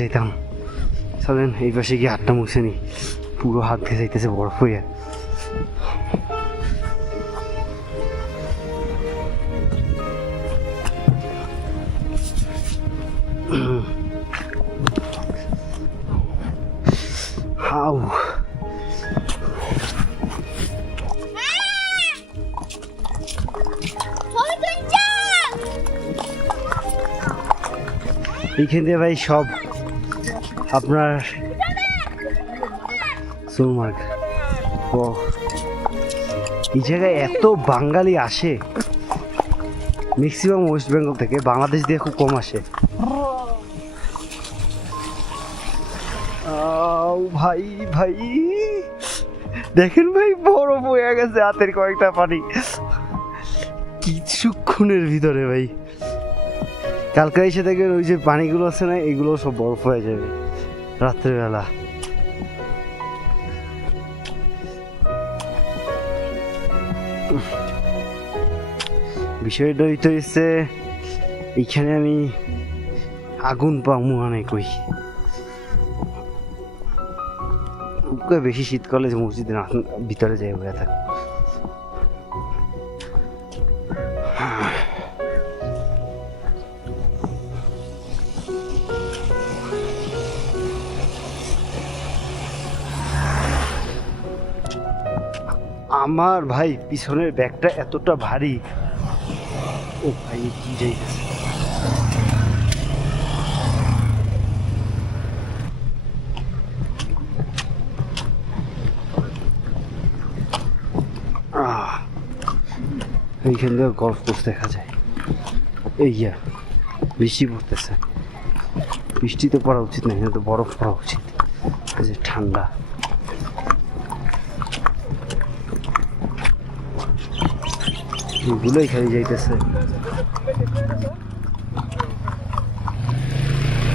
যেতাম। চলেন এই পাশে গিয়ে হাতটা মুছে নি, পুরো হাত ভেসে যাইতেছে বরফ হইয়া। হাউ এইখান দিয়ে ভাই সব আপনার সোনমার্গ। ও এই জায়গায় এত বাঙালি আসে, ম্যাক্সিমাম ওয়েস্ট বেঙ্গল থেকে, বাংলাদেশ দিয়ে খুব কম আসে। ভাই ভাই দেখেন ভাই, বরফ হয়ে গেছে হাতের কয়েকটা পানি কিছুক্ষণের ভিতরে ভাই। কালকে এসে দেখবেন ওই যে পানিগুলো আছে না, এগুলো সব বরফ হয়ে যাবে রাত্রেবেলা। বিষয়টা হচ্ছে এইখানে আমি আগুন পামু আনে কই, বেশি শীতকালে মসজিদের ভিতরে যাই হয়ে থাকে। আমার ভাই পিছনের ব্যাগটা এতটা ভারী, ও ভাই কি যাইতেছে। এইখান থেকে গল্ফ কোর্স দেখা যায়। এই বৃষ্টি পড়তেছে, বৃষ্টি তো পড়া উচিত না, এখানে তো বরফ পড়া উচিত। এই যে ঠান্ডা, এগুলোই খালি যাইতেছে।